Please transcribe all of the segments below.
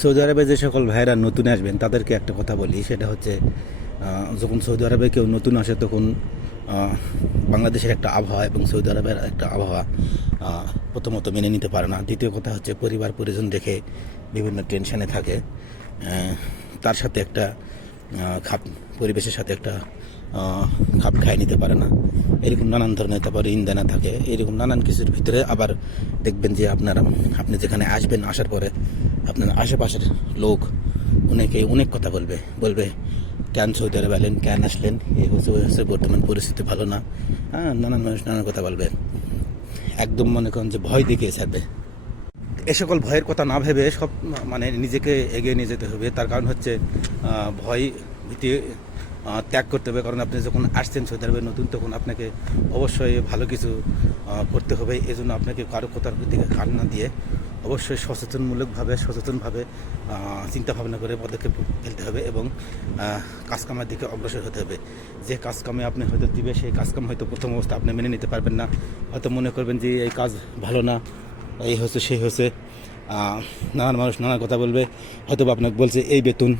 Saudi আরবে যে সকল ভাইয়েরা নতুন আসবেন তাদেরকে একটা কথা বলি, সেটা হচ্ছে যখন সৌদি আরবে কেউ নতুন আসে তখন বাংলাদেশের একটা আবহাওয়া এবং সৌদি আরবের একটা আবহাওয়া প্রথমত মেনে নিতে পারে না। দ্বিতীয় কথা হচ্ছে পরিবার পরিজন দেখে বিভিন্ন টেনশনে থাকে। তার সাথে একটা খাপ পরিবেশের সাথে একটা খাপ খায় নিতে পারে না। এরকম নানান ধরনের, তারপরে ইন্দানা থাকে, এরকম নানান কিছুর ভিতরে আবার দেখবেন যে আপনি যেখানে আসবেন, আসার পরে আপনার আশেপাশের লোক অনেক কথা বলবে কেন সৌদি আরবে এলেন, কেন আসলেন, এই হচ্ছে বর্তমান পরিস্থিতি ভালো না। নানান মানুষ নানান কথা বলবে, একদম মনে করেন যে ভয় দেখিয়ে ছাড়বে। এ সকল ভয়ের কথা না ভেবে সব নিজেকে এগিয়ে নিয়ে যেতে হবে। তার কারণ হচ্ছে ভয় ভীতি ত্যাগ করতে হবে। কারণ আপনি যখন আসছেন সৌদি আরবে নতুন, তখন আপনাকে অবশ্যই ভালো কিছু করতে হবে। এই জন্য আপনাকে কারো কথার দিকে কান না দিয়ে অবশ্যই সচেতনভাবে চিন্তাভাবনা করে পদক্ষেপ ফেলতে হবে এবং কাজকামের দিকে অগ্রসর হতে হবে। যে কাজকামে আপনি হয়তো দিবে, সেই কাজকাম হয়তো প্রথম অবস্থা আপনি মেনে নিতে পারবেন না। হয়তো মনে করবেন যে এই কাজ ভালো না, এই হচ্ছে সেই হচ্ছে, নানান মানুষ নানান কথা বলবে। হয়তো আপনাকে বলছে এই বেতন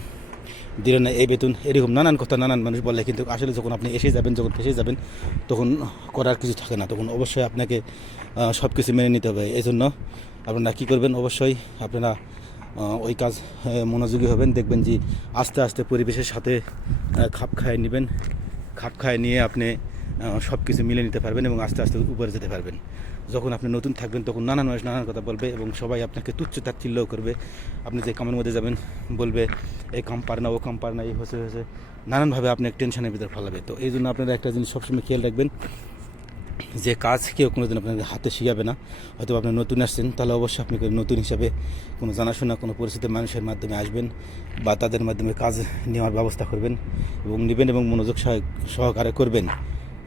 দিল না, এই বেতন, এরকম নানান কথা নানান মানুষ বলে। কিন্তু আসলে যখন আপনি যখন ফেসে যাবেন তখন করার কিছু থাকে না। তখন অবশ্যই আপনাকে সব কিছু মেনে নিতে হবে। এই জন্য আপনারা কী করবেন, অবশ্যই আপনারা ওই কাজ মনোযোগী হবেন। দেখবেন যে আস্তে আস্তে পরিবেশের সাথে খাপ খাইয়ে নিয়ে আপনি সব কিছু মিলে নিতে পারবেন এবং আস্তে আস্তে উপরে যেতে পারবেন। যখন আপনি নতুন থাকবেন তখন নানান মানুষ নানান কথা বলবে এবং সবাই আপনাকে তুচ্ছ তাচ্ছিল্যও করবে। আপনি যে কামের মধ্যে যাবেন বলবে এই কাম পারে না, ও কাম পারে না, এই হচ্ছে নানানভাবে আপনি টেনশনের ভিতরে ফেলাবে। তো এই জন্য আপনারা একটা জিনিস সবসময় খেয়াল রাখবেন, যে কাজ কেউ কোনো দিন আপনাদের হাতে শিখাবে না। হয়তো আপনি নতুন আসছেন, তাহলে অবশ্যই আপনি নতুন হিসাবে কোনো জানাশোনা কোনো পরিচিত মানুষের মাধ্যমে আসবেন বা তাদের মাধ্যমে কাজ নেওয়ার ব্যবস্থা করবেন এবং মনোযোগ সহকারে করবেন।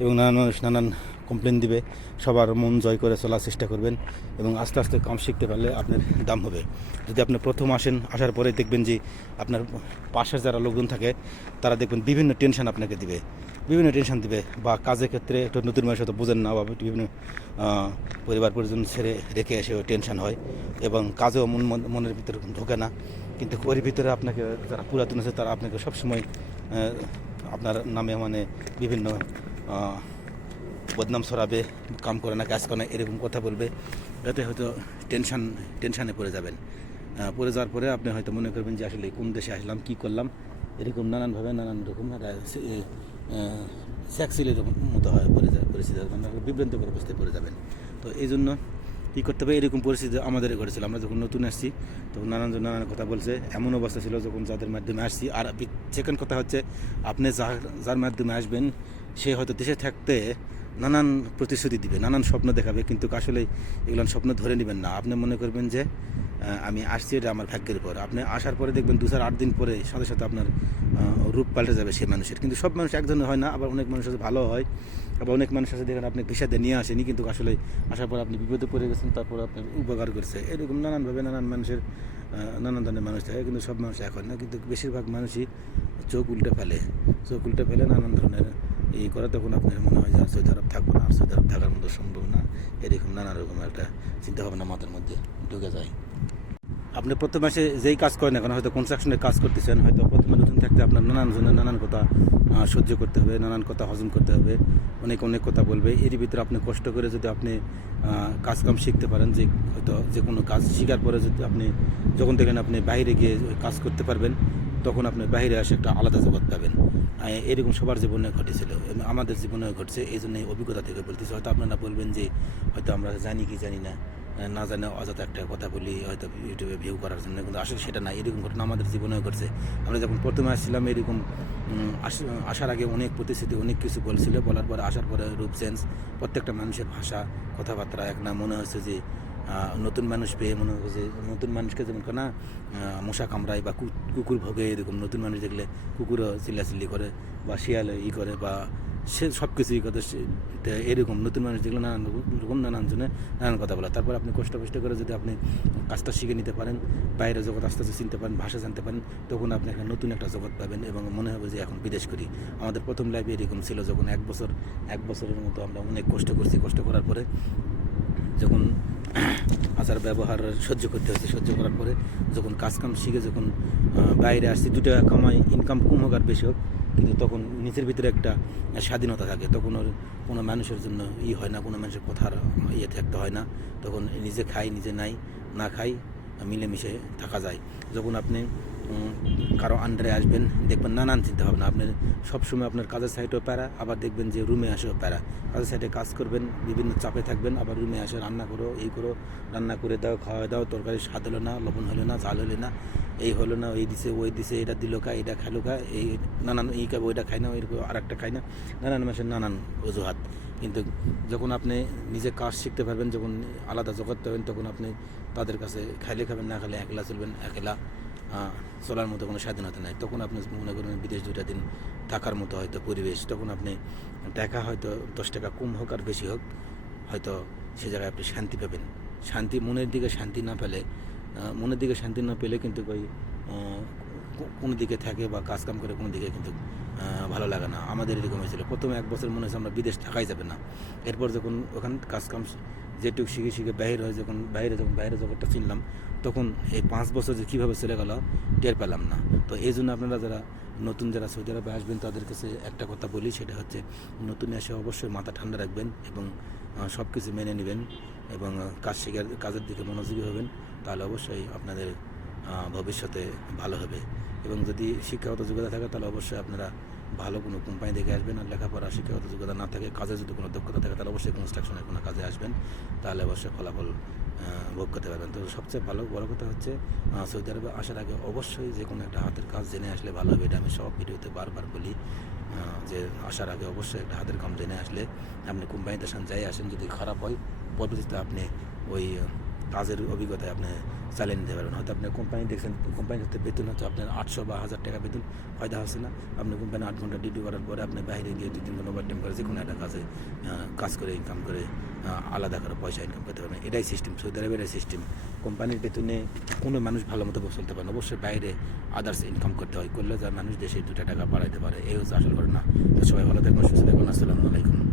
এবং নানান মানুষ নানান কমপ্লেন দিবে, সবার মন জয় করে চলার চেষ্টা করবেন এবং আস্তে আস্তে কাম শিখতে পারলে আপনার দাম হবে। যদি আপনি প্রথম আসার পরে দেখবেন যে আপনার পাশের যারা লোকজন থাকে তারা দেখবেন বিভিন্ন টেনশন আপনাকে দিবে বা কাজের ক্ষেত্রে একটু নতুন মানুষের হয়তো বোঝেন না বা বিভিন্ন পরিবার পরিজন ছেড়ে রেখে এসে টেনশন হয় এবং কাজেও মনের ভিতরে ঢোকে না। কিন্তু ওর ভিতরে আপনাকে যারা পুরাতন আছে তারা আপনাকে সবসময় আপনার নামে বিভিন্ন বদনাম ছড়াবে, কাম করে না, কাজ করে না, এরকম কথা বলবে। যাতে হয়তো টেনশানে পড়ে যাবেন। পড়ে যাওয়ার পরে আপনি হয়তো মনে করবেন যে আসলে কোন দেশে আসলাম, কী করলাম, এরকম নানানভাবে নানান রকম স্যাক্সিলের মতো হয় পরিস্থিতি, বিভ্রান্তকর অবস্থায় পড়ে যাবেন। তো এই জন্য কী করতে হবে, এরকম পরিস্থিতি আমাদের ঘটেছিল। আমরা যখন নতুন আসছি তখন নানান কথা বলছে, এমন অবস্থা ছিল যখন যাদের মাধ্যমে আসছি। আর সেকেন্ড কথা হচ্ছে, আপনি যার মাধ্যমে আসবেন সে হয়তো দেশে থাকতে নানান প্রতিশ্রুতি দিবে, নানান স্বপ্ন দেখাবে, কিন্তু আসলে এগুলো স্বপ্ন ধরে নেবেন না। আপনি মনে করবেন যে আমি আসছি, এটা আমার ভাগ্যের উপর। আপনি আসার পরে দেখবেন 2-8 দিন পরে সাথে আপনার রূপ পাল্টে যাবে সেই মানুষের। কিন্তু সব মানুষ একজনের হয় না, আবার অনেক মানুষ আছে ভালো হয়, আবার অনেক মানুষ আছে দেখেন আপনি ভিসা দিয়ে নিয়ে আসেনি, কিন্তু আসলে আসার পর আপনি বিপদে পড়ে গেছেন, তারপর আপনার উপকার করছে। এরকম নানানভাবে নানান মানুষের নানান ধরনের মানুষ থাকে, কিন্তু সব মানুষ এক হয় না। কিন্তু বেশিরভাগ মানুষই চোখ উল্টে ফেলে নানান ধরনের এই করে। তখন আপনার মনে হয় যে আর সৌদি আরব থাকবো না, আর সৌদি আরব থাকার মতো সম্ভব না, এরকম নানা রকম একটা চিন্তাভাবনা মাথার মধ্যে ঢুকে যায়। আপনি প্রথম মাসে যেই কাজ করেন না কেন, হয়তো কনস্ট্রাকশনের কাজ করতেছেন, হয়তো প্রথমে নতুন থাকতে আপনার নানান কথা সহ্য করতে হবে, নানান কথা হজম করতে হবে, অনেক কথা বলবে। এর ভিতরে আপনি কষ্ট করে যদি আপনি কাজকাম শিখতে পারেন, যে হয়তো যে কোনো কাজ শেখার পরে যদি আপনি যখন দেখেন আপনি বাইরে গিয়ে কাজ করতে পারবেন, তখন আপনি বাইরে আসে একটা আলাদা জগৎ পাবেন। এরকম সবার জীবনে ঘটেছিল, আমাদের জীবনে ঘটছে। এই জন্য অভিজ্ঞতা থেকে বলতেছি। হয়তো আপনারা বলবেন যে হয়তো আমরা জানি কি জানি না জানে অযথা একটা কথা বলি হয়তো ইউটিউবে ভিউ করার জন্য, কিন্তু আসলে সেটা না। এরকম ঘটনা আমাদের জীবনেও ঘটছে। আমরা যখন প্রথমে আসছিলাম, এরকম আসার আগে অনেক প্রতিশ্রুতি, অনেক কিছু বলছিল, বলার পরে আসার পরে রূপ চেঞ্জ, প্রত্যেকটা মানুষের ভাষা কথাবার্তা এক না। মনে হচ্ছে যে নতুন মানুষ পেয়ে মনে হচ্ছে যে নতুন মানুষকে যেমন না মশা কামড়ায় বা কুকুর ভোগে, এরকম নতুন মানুষ দেখলে কুকুরও চিল্লাচিল্লি করে বা শিয়ালে করে বা সে সব কিছুই কথা। এরকম নতুন মানুষ দেখলে নানান জনে নানান কথা বলা। তারপর আপনি কষ্ট করে যদি আপনি কাজটা শিখে নিতে পারেন, বাইরে জগৎ আস্তে আস্তে চিনতে পারেন, ভাষা জানতে পারেন, তখন আপনি একটা নতুন একটা জগৎ পাবেন এবং মনে হবে যে এখন বিদেশ করি। আমাদের প্রথম লাইফে এরকম ছিল, যখন এক বছরের মতো আমরা অনেক কষ্ট করার পরে যখন আচার ব্যবহার সহ্য করতে হচ্ছে। সহ্য করার পরে যখন কাজকাম শিখে যখন বাইরে আসছি, 2 টাকা কামাই, ইনকাম কম হোক আর বেশি হোক, কিন্তু তখন নিজের ভিতরে একটা স্বাধীনতা থাকে। তখন ওর কোনো মানুষের জন্য হয় না, কোনো মানুষের কথার থাকতে হয় না। তখন নিজে খাই, নিজে নাই, না খাই, মিলেমিশে থাকা যায়। যখন আপনি কারো আন্ডারে আসবেন, দেখবেন নানান চিন্তা ভাবনা। আপনার সবসময় আপনার কাজের সাইডেও প্যারা, আবার দেখবেন যে রুমে আসেও প্যারা। কাজের সাইডে কাজ করবেন, বিভিন্ন চাপে থাকবেন, আবার রুমে আসে রান্না করো, এই করো, রান্না করে দাও, খাওয়া দাও, তরকারি স্বাদ হলো না, লবণ হলো না, ঝাল হলো না, এই হলো না, এই দিছে, ওই দিছে, এটা দিল কা, এটা খাইলো কা, এই নানান এই খাবো, ওইটা খাই না, ওই আর একটা খাই না, নানান মাসের নানান অজুহাত। কিন্তু যখন আপনি নিজে কাজ শিখতে পারবেন, যখন আলাদা জগৎ পাবেন, তখন আপনি তাদের কাছে খাইলে খাবেন, না খাইলে একলা চলবেন। একলা চলার মতো কোনো স্বাধীনতা নাই। তখন আপনি মনে করেন বিদেশ 2টা দিন থাকার মতো হয়তো পরিবেশ, তখন আপনি টাকা হয়তো 10 টাকা কম হোক আর বেশি হোক, হয়তো সে জায়গায় আপনি শান্তি পাবেন। শান্তি, মনের দিকে শান্তি না পেলে, মনের দিকে শান্তি না পেলে কিন্তু ওই কোনো দিকে থাকে বা কাজকাম করে কোনো দিকে কিন্তু ভালো লাগে না। আমাদের এরকম হয়েছিল, প্রথমে 1 বছর মনে হচ্ছে আমরা বিদেশ থাকাই যাবে না। এরপর যখন ওখান কাজকাম যেটুকু শিখে শিখে বাইরে হয়, যখন বাইরে জগৎটা চিনলাম, তখন এই 5 বছর যে কীভাবে চলে গেল টের পেলাম না। তো এই জন্য আপনারা যারা নতুন যারা সৌদি আরবে আসবেন, তাদের কাছে একটা কথা বলি, সেটা হচ্ছে নতুন এসে অবশ্যই মাথা ঠান্ডা রাখবেন এবং সব কিছু মেনে নেবেন এবং কাজের দিকে মনোযোগী হবেন। তাহলে অবশ্যই আপনাদের ভবিষ্যতে ভালো হবে। এবং যদি শিক্ষাগত যোগ্যতা থাকে, তাহলে অবশ্যই আপনারা ভালো কোনো কোম্পানি দেখে আসবেন। আর লেখাপড়া শিক্ষাগত যোগ্যতা না থাকে, কাজে যদি কোনো দক্ষতা থাকে, তাহলে অবশ্যই কনস্ট্রাকশনের কোনো কাজে আসবেন। তাহলে অবশ্যই ফলাফল ভোগ করতে পারবেন। তো সবচেয়ে বড় কথা হচ্ছে সৌদি আরবে আসার আগে অবশ্যই যে কোনো একটা হাতের কাজ জেনে আসলে ভালো হবে। এটা আমি সব ভিডিওতে বারবার বলি যে আসার আগে অবশ্যই একটা হাতের কাজ জেনে আসলে আপনি কোম্পানিতে যাই আসেন, যদি খারাপ হয় পরবর্তীতে আপনি ওই কাজের অভিজ্ঞতায় আপনি চালিয়ে নিতে পারবেন। হয়তো আপনি কোম্পানি দেখছেন, কোম্পানির হতে বেতন হচ্ছে আপনার 800 বা 1000 টাকা বেতন, ফায়দা হচ্ছে না। আপনি কোম্পানি 8 ঘন্টা ডিউটি করার পরে আপনি বাইরে গিয়ে 2-3 ঘন্টা ওভারটাইম করে যে কোনো একটা কাজ করে ইনকাম করে আলাদা করে পয়সা ইনকাম করতে পারবেন। এটাই সিস্টেম, সৌদি আরবের সিস্টেম। কোম্পানির বেতনে কোনো মানুষ ভালো মতো চলতে পারে না, অবশ্যই বাইরে আদার্স ইনকাম করতে হয়, করলে যা মানুষ দেশে 2 টাকা বাড়াইতে পারে। এই হচ্ছে আসল ঘটনা। তো সবাই ভালো থাকবেন, সুস্থ থাকবেন। আসসালামু আলাইকুম।